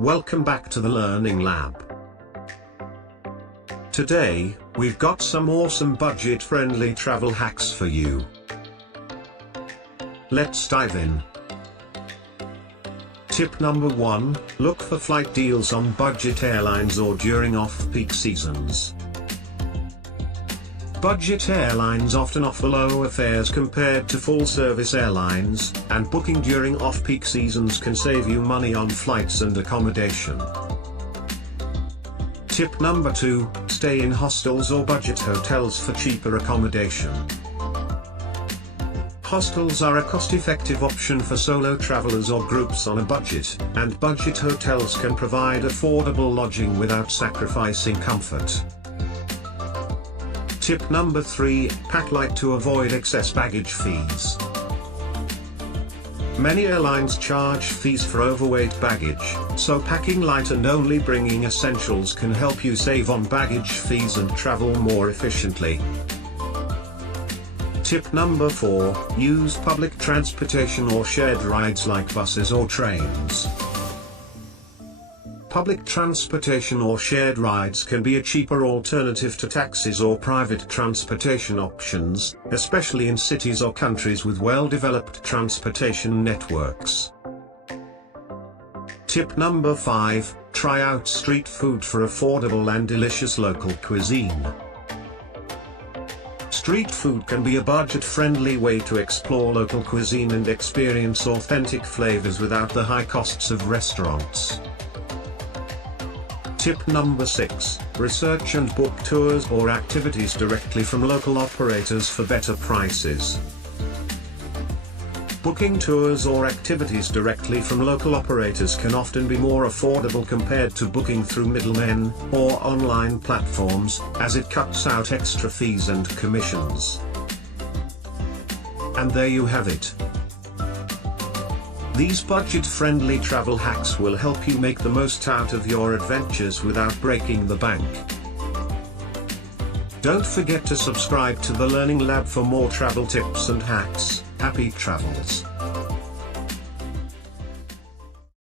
Welcome back to the Learning Lab. Today, we've got some awesome budget-friendly travel hacks for you. Let's dive in. Tip number 1, look for flight deals on budget airlines or during off-peak seasons. Budget airlines often offer lower fares compared to full-service airlines, and booking during off-peak seasons can save you money on flights and accommodation. Tip number 2, stay in hostels or budget hotels for cheaper accommodation. Hostels are a cost-effective option for solo travelers or groups on a budget, and budget hotels can provide affordable lodging without sacrificing comfort. Tip number 3, pack light to avoid excess baggage fees. Many airlines charge fees for overweight baggage, so packing light and only bringing essentials can help you save on baggage fees and travel more efficiently. Tip number 4, use public transportation or shared rides like buses or trains. Public transportation or shared rides can be a cheaper alternative to taxis or private transportation options, especially in cities or countries with well-developed transportation networks. Tip number 5, try out street food for affordable and delicious local cuisine. Street food can be a budget-friendly way to explore local cuisine and experience authentic flavors without the high costs of restaurants. Tip number 6, research and book tours or activities directly from local operators for better prices. Booking tours or activities directly from local operators can often be more affordable compared to booking through middlemen or online platforms, as it cuts out extra fees and commissions. And there you have it. These budget-friendly travel hacks will help you make the most out of your adventures without breaking the bank. Don't forget to subscribe to the Learning Lab for more travel tips and hacks. Happy travels!